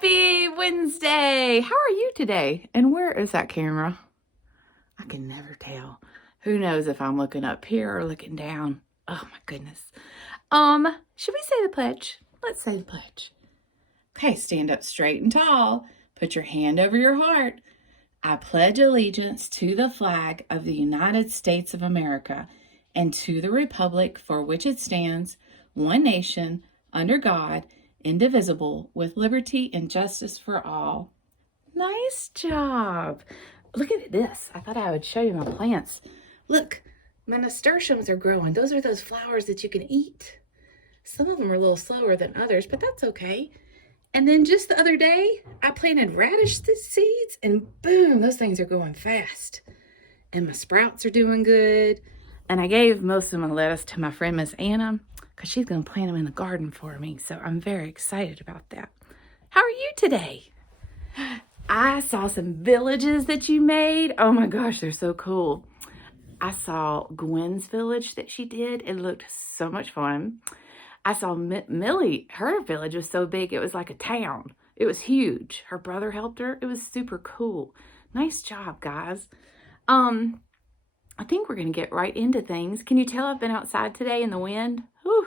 Happy Wednesday. How are you today? And where is that camera? I can never tell. Who knows if I'm looking up here or looking down? Oh my goodness. Should we say the pledge? Let's say the pledge. Okay, stand up straight and tall. Put your hand over your heart. I pledge allegiance to the flag of the United States of America and to the republic for which it stands, one nation, under God, indivisible, with liberty and justice for all. Nice job. Look at this. I thought I would show you my plants. Look, my nasturtiums are growing. Those are those flowers that you can eat. Some of them are a little slower than others, but that's okay. And then just the other day, I planted radish seeds, and boom, those things are going fast. And my sprouts are doing good. And I gave most of my lettuce to my friend Miss Anna because she's going to plant them in the garden for me. So I'm very excited about that. How are you today? I saw some villages that you made. Oh my gosh, they're so cool. I saw Gwen's village that she did. It looked so much fun. I saw Millie, her village was so big, it was like a town. It was huge. Her brother helped her. It was super cool. Nice job, guys. I think we're going to get right into things. Can you tell I've been outside today in the wind? Whew,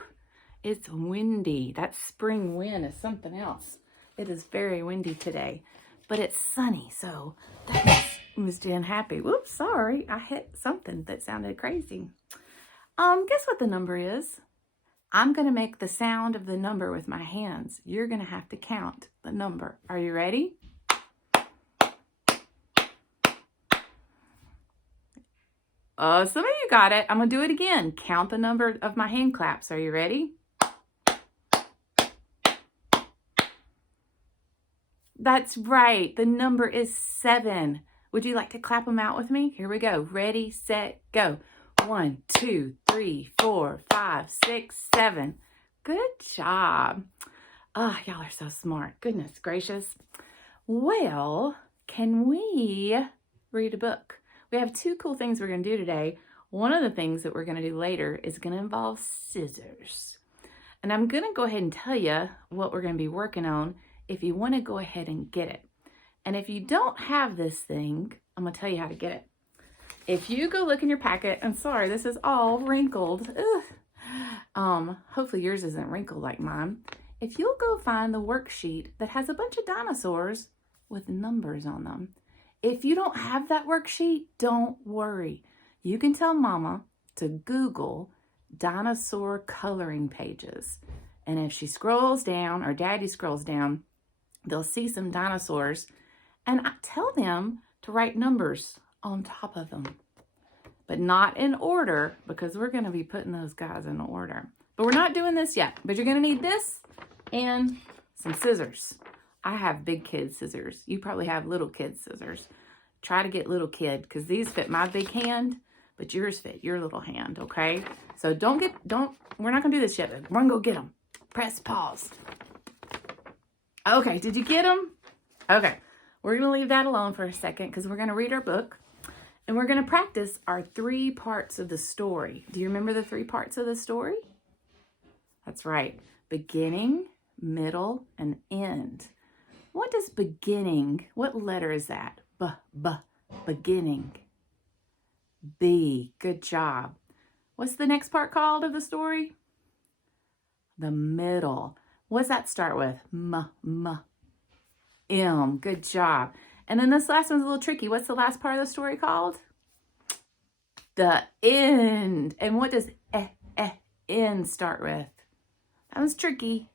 it's windy. That spring wind is something else. It is very windy today, but it's sunny, so that makes Miss Jen happy. Whoops, sorry. I hit something that sounded crazy. Guess what the number is? I'm going to make the sound of the number with my hands. You're going to have to count the number. Are you ready? Some of you got it. I'm going to do it again. Count the number of my hand claps. Are you ready? That's right. The number is 7. Would you like to clap them out with me? Here we go. Ready, set, go. 1, 2, 3, 4, 5, 6, 7. Good job. Oh, y'all are so smart. Goodness gracious. Well, can we read a book? We have 2 cool things we're going to do today. One of the things that we're going to do later is going to involve scissors. And I'm going to go ahead and tell you what we're going to be working on if you want to go ahead and get it. And if you don't have this thing, I'm going to tell you how to get it. If you go look in your packet, I'm sorry, this is all wrinkled. Hopefully yours isn't wrinkled like mine. If you'll go find the worksheet that has a bunch of dinosaurs with numbers on them. If you don't have that worksheet, don't worry. You can tell Mama to Google dinosaur coloring pages. And if she scrolls down or Daddy scrolls down, they'll see some dinosaurs. And I tell them to write numbers on top of them, but not in order, because we're going to be putting those guys in order. But we're not doing this yet, but you're going to need this and some scissors. I have big kid scissors. You probably have little kid scissors. Try to get little kid, because these fit my big hand, but yours fit your little hand, okay? So we're not going to do this yet, but we're going to go get them. Press pause. Okay, did you get them? Okay, we're going to leave that alone for a second, because we're going to read our book. And we're going to practice our 3 parts of the story. Do you remember the 3 parts of the story? That's right. Beginning, middle, and end. What does beginning, what letter is that? Beginning. B. Good job. What's the next part called of the story? The middle. What's that start with? M. Good job. And then this last one's a little tricky. What's the last part of the story called? The end. And what does end start with? That one's tricky.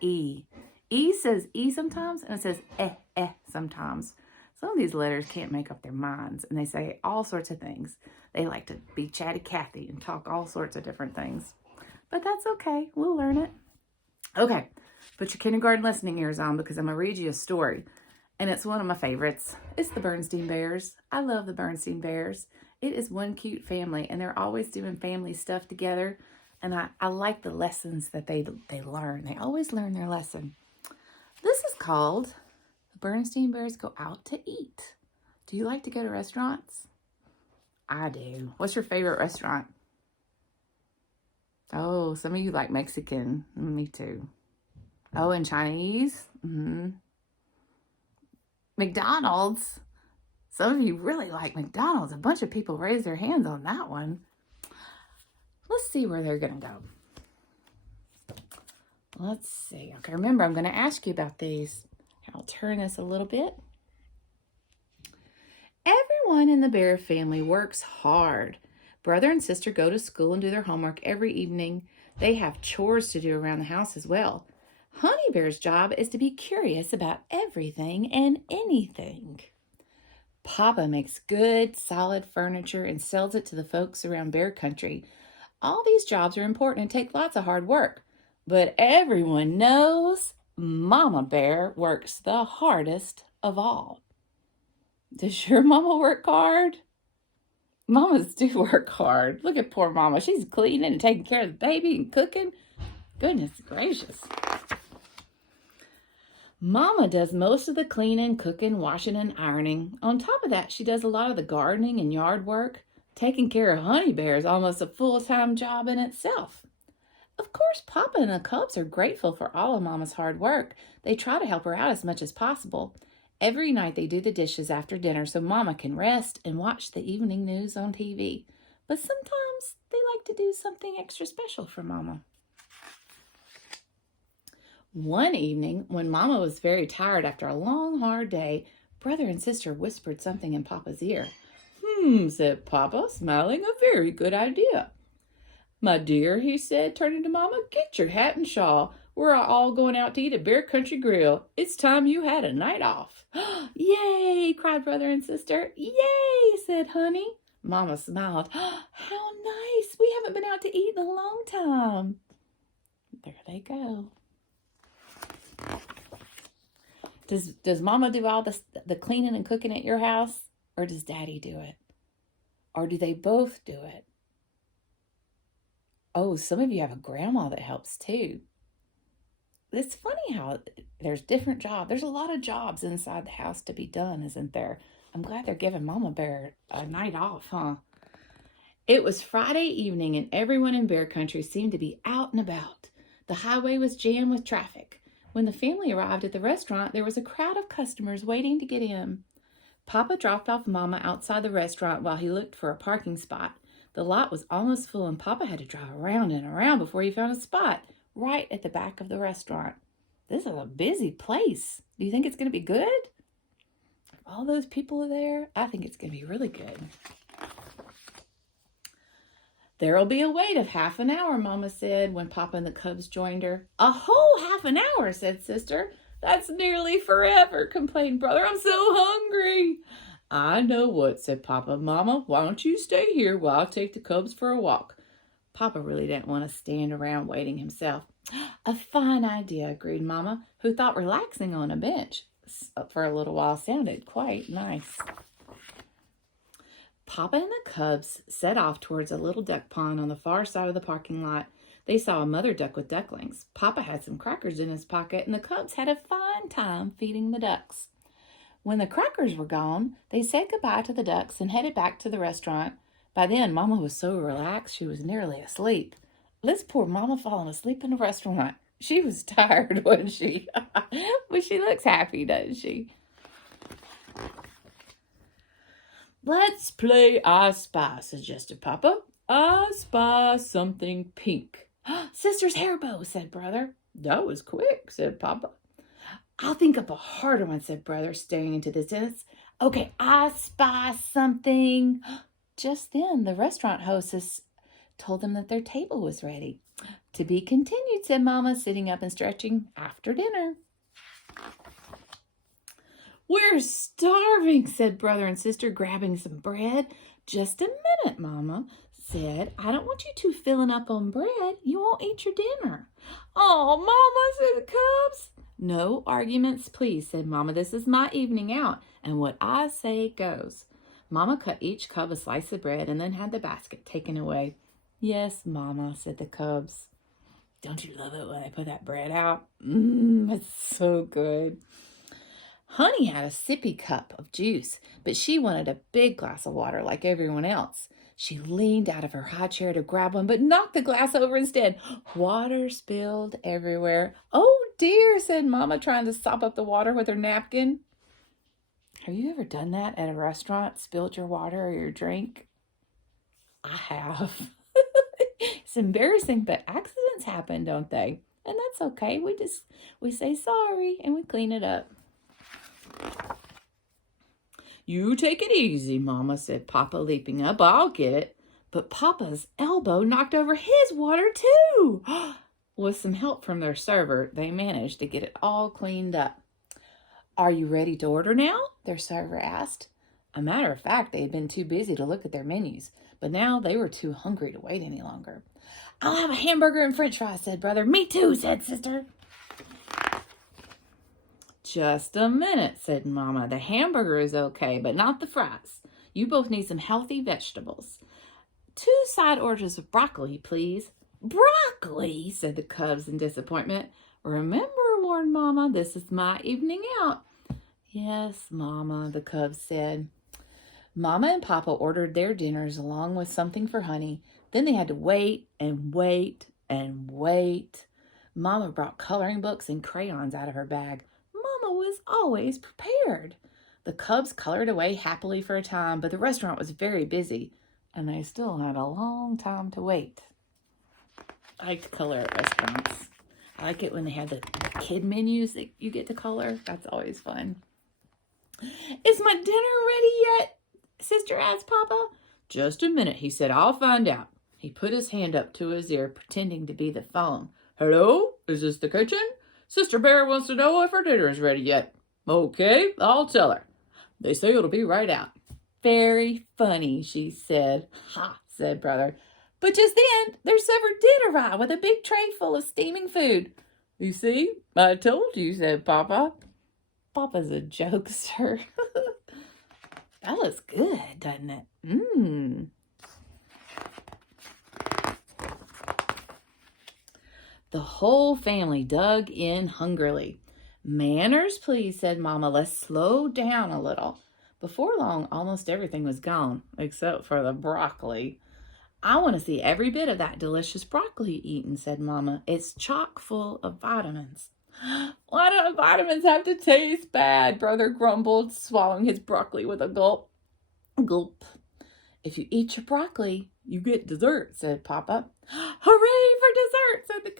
E. E says E sometimes, and it says sometimes. Some of these letters can't make up their minds, and they say all sorts of things. They like to be chatty Cathy and talk all sorts of different things. But that's okay. We'll learn it. Okay. Put your kindergarten listening ears on, because I'm going to read you a story. And it's one of my favorites. It's the Bernstein Bears. I love the Bernstein Bears. It is one cute family, and they're always doing family stuff together. And I like the lessons that they learn. They always learn their lesson. This is called The Bernstein Bears Go Out to Eat. Do you like to go to restaurants? I do. What's your favorite restaurant? Oh, some of you like Mexican. Me too. Oh, and Chinese? Mm-hmm. McDonald's. Some of you really like McDonald's. A bunch of people raised their hands on that one. Let's see where they're going to go. Let's see. Okay, remember, I'm going to ask you about these. I'll turn this a little bit. Everyone in the bear family works hard. Brother and sister go to school and do their homework every evening. They have chores to do around the house as well. Honey Bear's job is to be curious about everything and anything. Papa makes good, solid furniture and sells it to the folks around Bear Country. All these jobs are important and take lots of hard work. But everyone knows Mama Bear works the hardest of all. Does your mama work hard? Mamas do work hard. Look at poor mama. She's cleaning and taking care of the baby and cooking. Goodness gracious. Mama does most of the cleaning, cooking, washing, and ironing. On top of that, she does a lot of the gardening and yard work. Taking care of Honey Bear is almost a full-time job in itself. Of course, Papa and the cubs are grateful for all of Mama's hard work. They try to help her out as much as possible. Every night they do the dishes after dinner so Mama can rest and watch the evening news on TV. But sometimes they like to do something extra special for Mama. One evening, when Mama was very tired after a long, hard day, brother and sister whispered something in Papa's ear. Said Papa, smiling, a very good idea. My dear, he said, turning to Mama, get your hat and shawl. We're all going out to eat at Bear Country Grill. It's time you had a night off. Yay, cried brother and sister. Yay, said Honey. Mama smiled. How nice. We haven't been out to eat in a long time. There they go. Does Mama do all the cleaning and cooking at your house? Or does Daddy do it? Or do they both do it? Oh, some of you have a grandma that helps too. It's funny how there's different jobs. There's a lot of jobs inside the house to be done, isn't there? I'm glad they're giving Mama Bear a night off, huh? It was Friday evening and everyone in Bear Country seemed to be out and about. The highway was jammed with traffic. When the family arrived at the restaurant, there was a crowd of customers waiting to get in. Papa dropped off Mama outside the restaurant while he looked for a parking spot. The lot was almost full and Papa had to drive around and around before he found a spot right at the back of the restaurant. This is a busy place. Do you think it's going to be good? If all those people are there, I think it's going to be really good. There'll be a wait of half an hour, Mama said when Papa and the cubs joined her. A whole half an hour, said Sister. That's nearly forever, complained Brother. I'm so hungry. I know what, said Papa. Mama, why don't you stay here while I take the cubs for a walk? Papa really didn't want to stand around waiting himself. A fine idea, agreed Mama, who thought relaxing on a bench for a little while sounded quite nice. Papa and the cubs set off towards a little duck pond on the far side of the parking lot. They saw a mother duck with ducklings. Papa had some crackers in his pocket, and the cubs had a fine time feeding the ducks. When the crackers were gone, they said goodbye to the ducks and headed back to the restaurant. By then, Mama was so relaxed she was nearly asleep. This poor Mama falling asleep in the restaurant. She was tired, wasn't she? But she looks happy, doesn't she? Let's play I Spy, suggested Papa. I spy something pink. Sister's hair bow, said Brother. That was quick, said Papa. I'll think up a harder one, said Brother, staring into the distance. Okay, I spy something. Just then, the restaurant hostess told them that their table was ready. To be continued, said Mama, sitting up and stretching after dinner. We're starving, said Brother and Sister, grabbing some bread. Just a minute, Mama said. I don't want you two filling up on bread. You won't eat your dinner. Oh, Mama, said the cubs. No arguments, please, said Mama. This is my evening out, and what I say goes. Mama cut each cub a slice of bread and then had the basket taken away. Yes, Mama, said the cubs. Don't you love it when I put that bread out? It's so good. Honey had a sippy cup of juice, but she wanted a big glass of water like everyone else. She leaned out of her high chair to grab one, but knocked the glass over instead. Water spilled everywhere. Oh, dear, said Mama, trying to sop up the water with her napkin. Have you ever done that at a restaurant? Spilled your water or your drink? I have. It's embarrassing, but accidents happen, don't they? And that's okay. We say sorry and we clean it up. You take it easy, Mama, said Papa, leaping up. I'll get it. But Papa's elbow knocked over his water, too. With some help from their server, they managed to get it all cleaned up. Are you ready to order now? Their server asked. A matter of fact, they had been too busy to look at their menus, but now they were too hungry to wait any longer. I'll have a hamburger and french fries, said Brother. Me too, said Sister. Just a minute, said Mama. The hamburger is okay, but not the fries. You both need some healthy vegetables. 2 side orders of broccoli, please. Broccoli, said the Cubs in disappointment. Remember, warned Mama, this is my evening out. Yes, Mama, the Cubs said. Mama and Papa ordered their dinners along with something for Honey. Then they had to wait and wait and wait. Mama brought coloring books and crayons out of her bag. Mama was always prepared. The Cubs colored away happily for a time, but the restaurant was very busy, and they still had a long time to wait. I like to color at restaurants. I like it when they have the kid menus that you get to color. That's always fun. Is my dinner ready yet? Sister asked Papa. Just a minute, he said. I'll find out. He put his hand up to his ear, pretending to be the phone. Hello? Is this the kitchen? Sister Bear wants to know if her dinner is ready yet. Okay, I'll tell her. They say it'll be right out. Very funny, she said. Ha, said Brother. But just then, their server did arrive with a big tray full of steaming food. You see, I told you, said Papa. Papa's a jokester. That looks good, doesn't it? Mmm. The whole family dug in hungrily. Manners, please, said Mama. Let's slow down a little. Before long, almost everything was gone, except for the broccoli. I want to see every bit of that delicious broccoli eaten, said Mama. It's chock full of vitamins. Why do vitamins have to taste bad? Brother grumbled, swallowing his broccoli with a gulp. Gulp. If you eat your broccoli, you get dessert, said Papa. Hooray for dessert, said the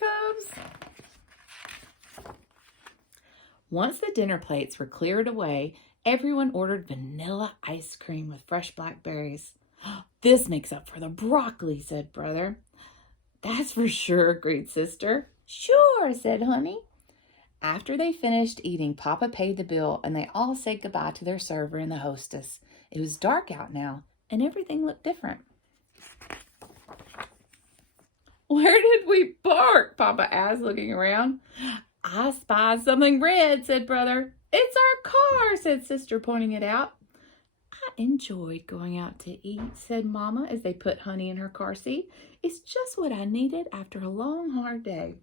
Cubs. Once the dinner plates were cleared away, everyone ordered vanilla ice cream with fresh blackberries. This makes up for the broccoli, said Brother. That's for sure, agreed Sister. Sure, said Honey. After they finished eating, Papa paid the bill, and they all said goodbye to their server and the hostess. It was dark out now, and everything looked different. Where did we park? Papa asked, looking around. I spied something red, said Brother. It's our car, said Sister, pointing it out. I enjoyed going out to eat, said Mama, as they put Honey in her car seat. It's just what I needed after a long, hard day.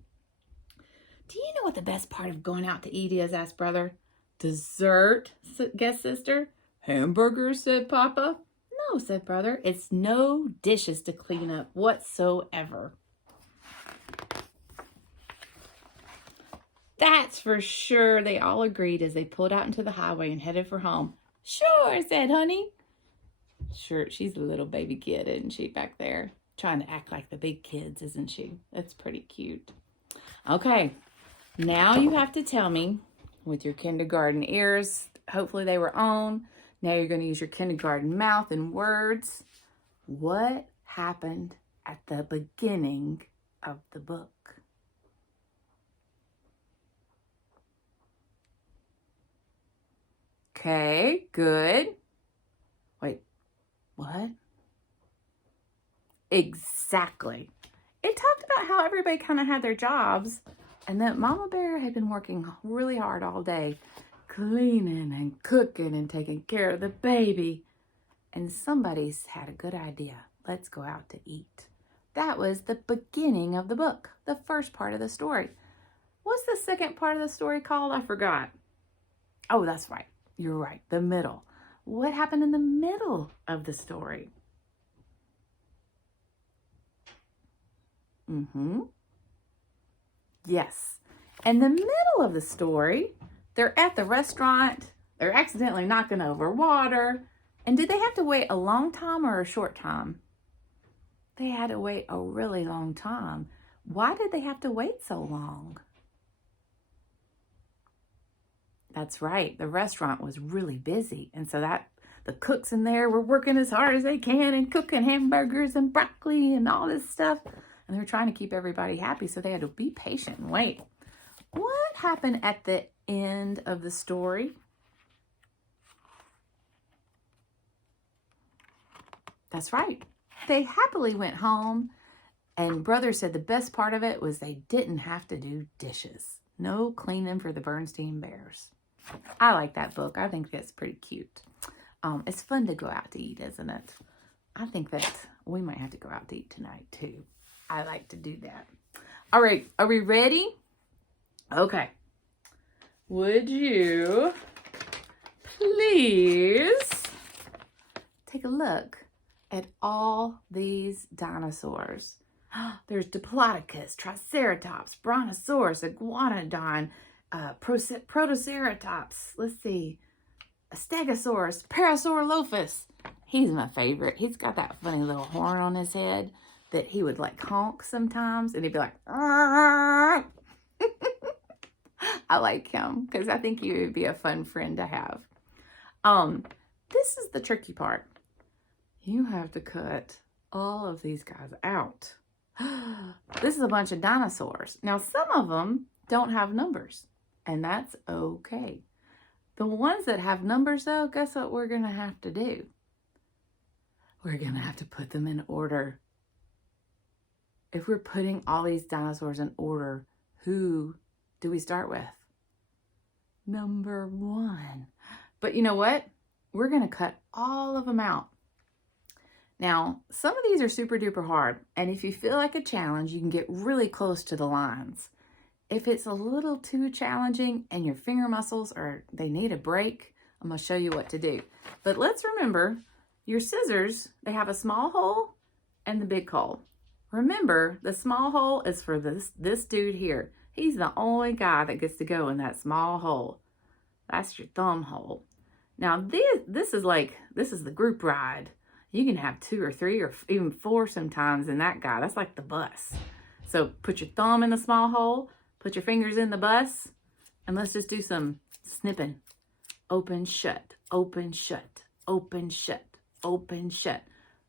Do you know what the best part of going out to eat is? Asked Brother. Dessert, guessed Sister. Hamburgers, said Papa. No, said Brother. It's no dishes to clean up whatsoever. That's for sure, they all agreed as they pulled out into the highway and headed for home. Sure, said Honey. Sure, she's a little baby kid, isn't she, back there? Trying to act like the big kids, isn't she? That's pretty cute. Okay, now you have to tell me, with your kindergarten ears, hopefully they were on. Now you're going to use your kindergarten mouth and words. What happened at the beginning of the book? Okay, good. Wait, what? Exactly. It talked about how everybody kind of had their jobs and that Mama Bear had been working really hard all day, cleaning and cooking and taking care of the baby. And somebody's had a good idea. Let's go out to eat. That was the beginning of the book, the first part of the story. What's the second part of the story called? I forgot. Oh, that's right. You're right. The middle. What happened in the middle of the story? Yes. In the middle of the story, they're at the restaurant. They're accidentally knocking over water. And did they have to wait a long time or a short time? They had to wait a really long time. Why did they have to wait so long? That's right. The restaurant was really busy. And so the cooks in there were working as hard as they can and cooking hamburgers and broccoli and all this stuff. And they were trying to keep everybody happy. So they had to be patient and wait. What happened at the end of the story? That's right. They happily went home. And brother said the best part of it was they didn't have to do dishes. No cleaning for the Bernstein Bears. I like that book. I think that's pretty cute. It's fun to go out to eat, isn't it? I think that we might have to go out to eat tonight too. I like to do that. All right, are we ready? Okay. Would you please take a look at all these dinosaurs? There's Diplodocus, Triceratops, Brontosaurus, Iguanodon, Protoceratops. Let's see. A Stegosaurus, Parasaurolophus. He's my favorite. He's got that funny little horn on his head that he would like honk sometimes, and he'd be like, I like him because I think he would be a fun friend to have. This is the tricky part. You have to cut all of these guys out. This is a bunch of dinosaurs. Now, some of them don't have numbers, and that's okay. The ones that have numbers, though, guess what we're going to have to do? We're going to have to put them in order. If we're putting all these dinosaurs in order, who do we start with? Number 1. But you know what? We're going to cut all of them out. Now, some of these are super duper hard, and if you feel like a challenge, you can get really close to the lines. If it's a little too challenging and your finger muscles they need a break, I'm going to show you what to do. But let's remember, your scissors, they have a small hole and the big hole. Remember, the small hole is for this dude here. He's the only guy that gets to go in that small hole. That's your thumb hole. Now, this is the group ride. You can have 2 or 3 or even 4 sometimes in that guy. That's like the bus. So put your thumb in the small hole, put your fingers in the bus, and let's just do some snipping. Open, shut, open, shut, open, shut, open, shut.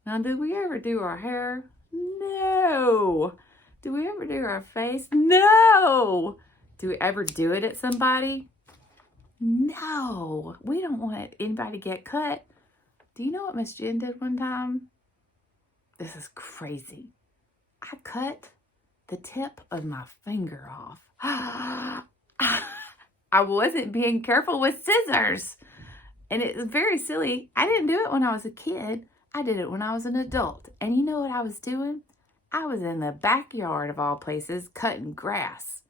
Now, do we ever do our hair? No. Do we ever do our face? No. Do we ever do it at somebody? No. We don't want anybody to get cut. Do you know what Miss Jen did one time? This is crazy. I cut the tip of my finger off. I wasn't being careful with scissors. And it was very silly. I didn't do it when I was a kid. I did it when I was an adult. And you know what I was doing? I was in the backyard of all places cutting grass.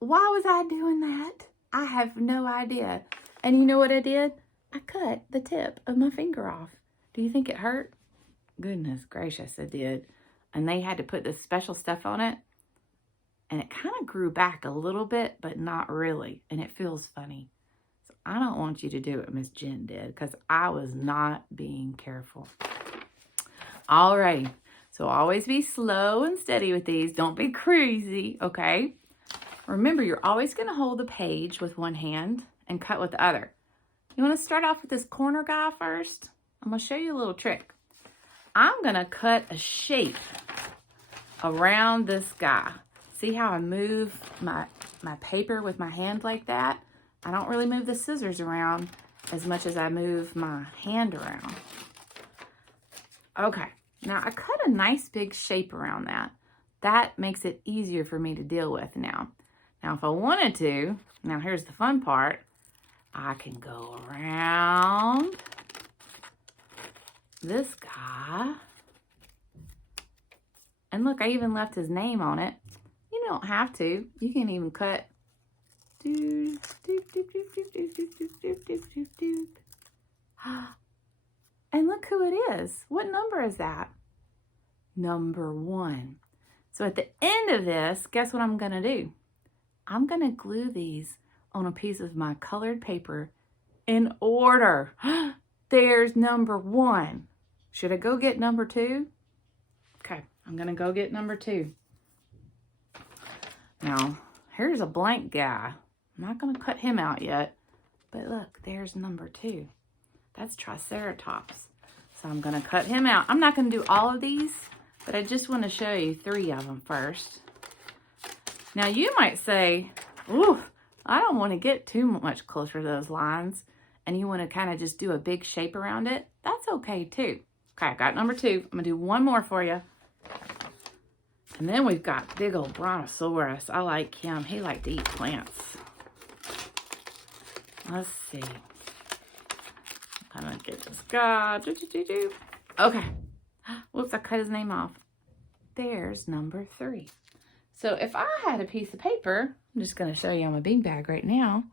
Why was I doing that? I have no idea. And you know what I did? I cut the tip of my finger off. Do you think it hurt? Goodness gracious, it did. And they had to put this special stuff on it. And it kind of grew back a little bit, but not really. And it feels funny. So I don't want you to do what Miss Jen did because I was not being careful. All right. So always be slow and steady with these. Don't be crazy, okay? Remember, you're always going to hold the page with one hand and cut with the other. You want to start off with this corner guy first? I'm going to show you a little trick. I'm going to cut a shape around this guy. See how I move my paper with my hand like that? I don't really move the scissors around as much as I move my hand around. Okay, now I cut a nice big shape around that. That makes it easier for me to deal with now. Now, if I wanted to, now here's the fun part. I can go around this guy. And look, I even left his name on it. You don't have to. You can even cut. And look who it is. What number is that? Number 1. So at the end of this, guess what I'm going to do? I'm going to glue these on a piece of my colored paper in order. There's number 1. Should I go get number 2? Okay, I'm going to go get number 2. Now, here's a blank guy. I'm not going to cut him out yet. But look, there's number 2. That's Triceratops. So I'm going to cut him out. I'm not going to do all of these, but I just want to show you 3 of them first. Now, you might say, ooh, I don't want to get too much closer to those lines, and you want to kind of just do a big shape around it. That's okay, too. Okay, I got number 2. I'm going to do one more for you. And then we've got big old Brontosaurus. I like him. He liked to eat plants. Let's see. I'm going to get this guy. Okay. Whoops, I cut his name off. There's number 3. So if I had a piece of paper, I'm just going to show you on my beanbag right now,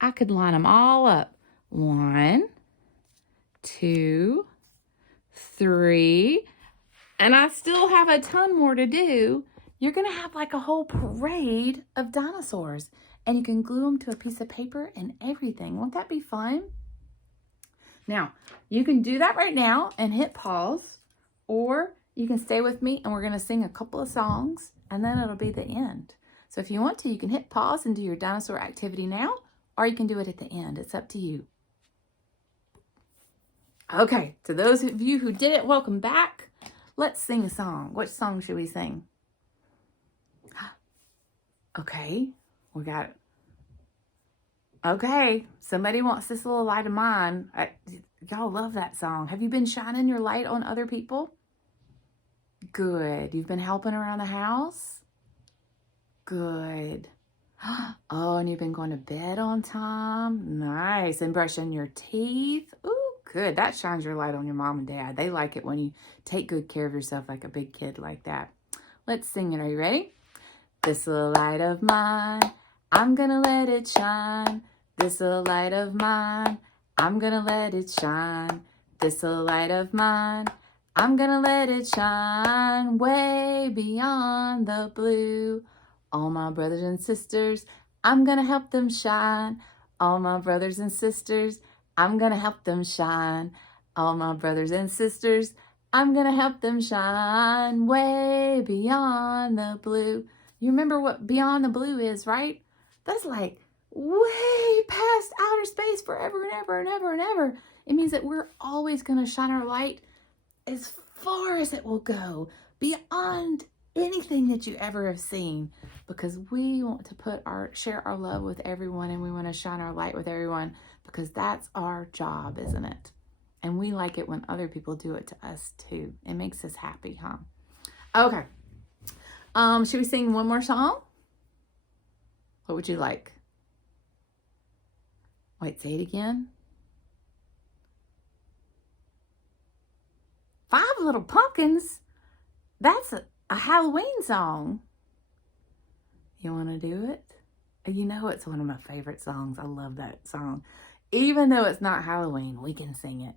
I could line them all up. 1, 2, 3, and I still have a ton more to do. You're going to have like a whole parade of dinosaurs, and you can glue them to a piece of paper and everything. Won't that be fun? Now, you can do that right now and hit pause, or you can stay with me and we're going to sing a couple of songs, and then it'll be the end. So if you want to, you can hit pause and do your dinosaur activity now, or you can do it at the end. It's up to you. Okay, to those of you who did it, welcome back. Let's sing a song. What song should we sing? Okay, we got it. Okay, somebody wants This Little Light of Mine. Y'all love that song. Have you been shining your light on other people? Good. You've been helping around the house? Good. Oh, and you've been going to bed on time? Nice. And brushing your teeth? Ooh, good. That shines your light on your mom and dad. They like it when you take good care of yourself like a big kid like that. Let's sing it. Are you ready? This little light of mine, I'm gonna let it shine. This little light of mine, I'm gonna let it shine. This little light of mine, I'm gonna let it shine way beyond the blue. All my brothers and sisters, I'm gonna help them shine. All my brothers and sisters, I'm gonna help them shine. All my brothers and sisters, I'm gonna help them shine way beyond the blue. You remember what beyond the blue is, right? That's like way past outer space forever and ever and ever and ever. It means that we're always going to shine our light as far as it will go, beyond anything that you ever have seen, because we want to share our love with everyone, and we want to shine our light with everyone, because that's our job, isn't it? And we like it when other people do it to us too. It makes us happy, huh? Okay. Should we sing one more song? What would you like? Wait, say it again. 5 Little Pumpkins? That's a Halloween song. You want to do it? You know it's one of my favorite songs. I love that song. Even though it's not Halloween, we can sing it.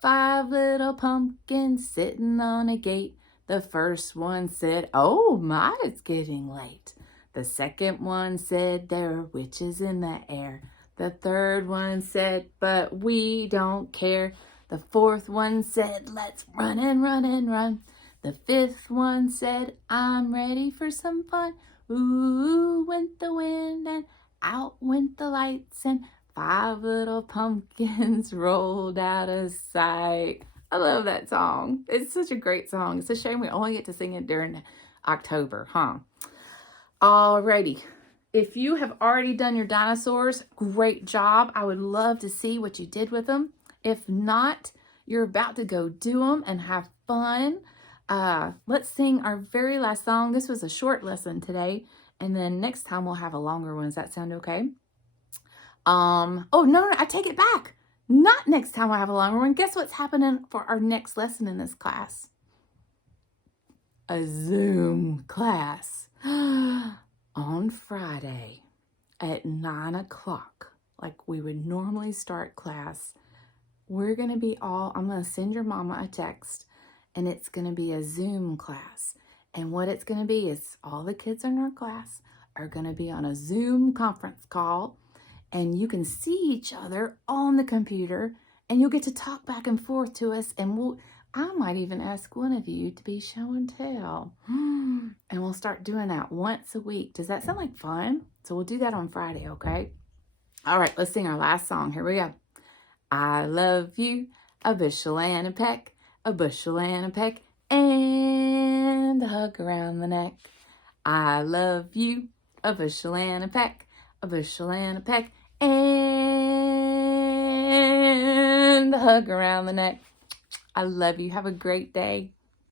5 little pumpkins sitting on a gate. The first one said, "Oh my, it's getting late." The second one said, "There are witches in the air." The third one said, "But we don't care." The fourth one said, "Let's run and run and run." The fifth one said, "I'm ready for some fun." Ooh, went the wind and out went the lights, and 5 little pumpkins rolled out of sight. I love that song. It's such a great song. It's a shame we only get to sing it during October, huh? Alrighty. If you have already done your dinosaurs, great job. I would love to see what you did with them. If not, you're about to go do them and have fun. Let's sing our very last song. This was a short lesson today, and then next time we'll have a longer one. Does that sound okay? Oh, no, I take it back. Not next time I have a longer one. Guess what's happening for our next lesson in this class? A Zoom class on Friday at 9 o'clock, like we would normally start class. We're going to be I'm going to send your mama a text, and it's going to be a Zoom class. And what it's going to be is all the kids in our class are going to be on a Zoom conference call, and you can see each other on the computer, and you'll get to talk back and forth to us, and I might even ask one of you to be show and tell. And we'll start doing that once a week. Does that sound like fun? So we'll do that on Friday, okay? All right, let's sing our last song. Here we go. I love you, a bushel and a peck, a bushel and a peck, and a hug around the neck. I love you, a bushel and a peck, a bushel and a peck, and a hug around the neck. I love you. Have a great day.